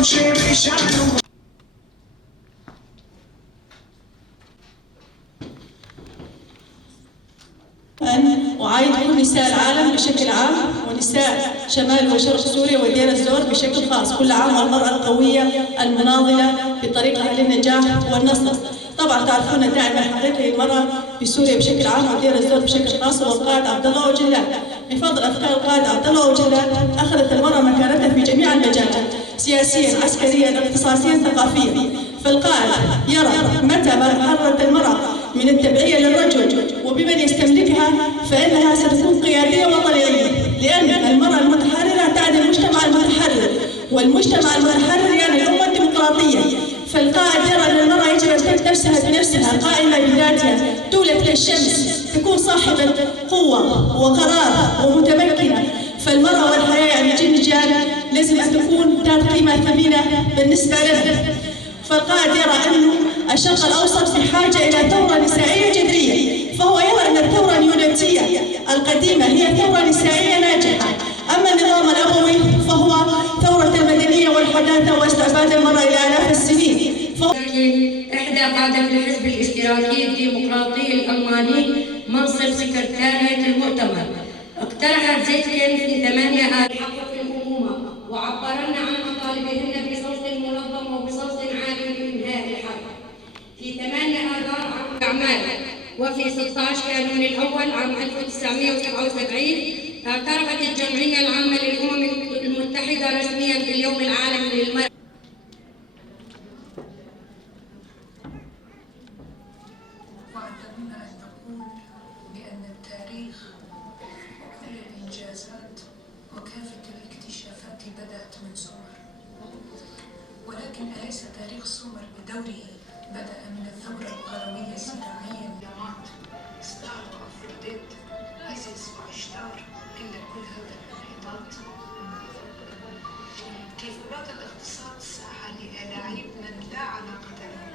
أن أعايد كل نساء العالم بشكل عام ونساء شمال وشرق سوريا ودير الزور بشكل خاص، كل عام والمرأة القوية المناضلة بطريقها للنجاح والنصر. طبعا تعرفون الداعم الحقيقي للمرأة في سوريا بشكل عام ودير الزور بشكل خاص هو القائد عبد الله أوجلان. بفضل أفكار القائد عبد الله أوجلان أخذت المرأة مكانتها في جميع المجالات، سياسيا، عسكريا، اقتصاديا، ثقافيا. فالقائد يرى متى ما حررت المرأة من التبعية للرجل وبمن يستملكها فإنها ستكون قيادية وطنية، لأن المرأة المتحررة تعني المجتمع المتحرر، والمجتمع المتحرر يعني الأمة الديمقراطية. فالقائد يرى أن المرأة يجب أن تثبت نفسها بنفسها، قائمة بذاتها، تولد كالشمس، تكون صاحبة قوة وقرار ومتمكنة. فالمرأة والحياة يعني جنجان لازم أن تكون ذات قيمة ثمينة بالنسبة لنا. فالقائد يرى أن الشرق الأوسط بحاجة إلى ثورة نسائية جذرية، فهو يرى أن الثورة اليونانية القديمة هي ثورة نسائية ناجحة، أما النظام الأبوي فهو ثورة المدنية والحداثة واستعباد المرأة إلى آلاف السنين. إحدى قادة الحزب الاشتراكي الديمقراطي الألماني منصب سكرتارية المؤتمر، اقترحت زيتكن في 8 آذار حق الأمومة، وعبرن عن مطالبهن بصوت منظم وبصوت عالي لإنهاء الحرب. في 8 آذار عام الأعمال وفي 16 كانون الأول عام 1977 اعترفت الجمعية العامة للأمم المتحدة رسمياً باليوم العالمي للمرأة. وعلمنا أن نقول بأن التاريخ كل الإنجازات وكافة الاكتشافات بدأت من سومر، ولكن أليس تاريخ سومر بدوره بدأ من الثورة القروية الزراعية؟ كل هذا الانحطاط كيف بعد الاقتصاد ساحة لألاعيب من لا علاقة لهم